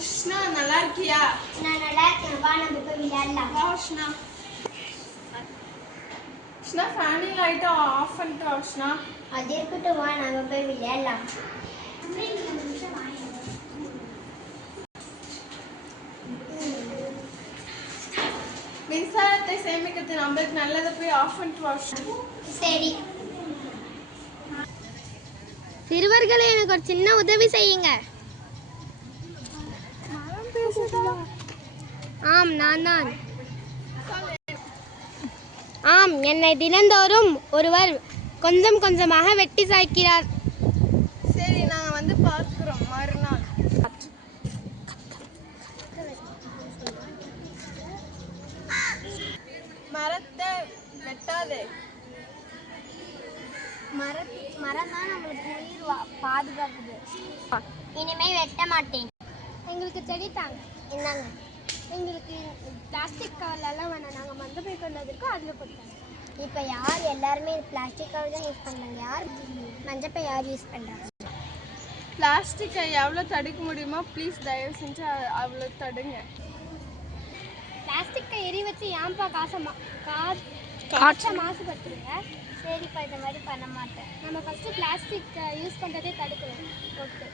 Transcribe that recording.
உஷ்ணா நல்லா இருக்கியா? நான் நல்லா இருக்கேன். வா நம்ம போய் விளையாடலாம். வா உஷ்ணா. உஷ்ணா ஃபேன் லைட் ஆஃப் பண்ணிட்டு வா உஷ்ணா. அது இருக்கட்டும், வா நம்ம போய் விளையாடலாம். மின்சாரத்தை சேமிக்கிறது நம்மளுக்கு நல்லதை போய் ஆஃப் பண்ணிட்டு வா உஷ்ணா. சரி. சிறுவர்களே, எனக்கு ஒரு சின்ன உதவி செய்யுங்க. ஆம், நான் தான். ஆம், என்னை தினந்தோறும் ஒருவர் கொஞ்சம் கொஞ்சமாக வெட்டி சாய்க்கிறார். சரி, நாங்கள் வந்து பார்க்குறோம் மறுநாள். மரத்தை வெட்டாதே. மரம் தான் நம்மளுக்கு உயிர் பாதுகாக்குது. இனிமே வெட்ட மாட்டேன். எங்களுக்கு செடி தாங்க. என்னங்க? எங்களுக்கு பிளாஸ்டிக் கவர்லெல்லாம் வேணாம். நாங்கள் மஞ்சள் பை கொண்டு வந்திருக்கோம், அதில் கொடுத்தாங்க. இப்போ யார் எல்லாருமே பிளாஸ்டிக் கவர் தான் யூஸ் பண்ணுறாங்க. யார் மஞ்சள் பை யார் யூஸ் பண்ணுறாங்க? பிளாஸ்டிக்கை எவ்வளோ தடுக்க முடியுமோ ப்ளீஸ் தயவு செஞ்சு அவ்வளோ தடுங்க. பிளாஸ்டிக்கை எரி வச்சு ஏன்பா காசை மாசுபடுத்துருங்க. சரிப்பா, இந்த மாதிரி பண்ண மாட்டேன். நம்ம ஃபஸ்ட்டு பிளாஸ்டிக் யூஸ் பண்ணுறதே தடுக்கணும். ஓகே.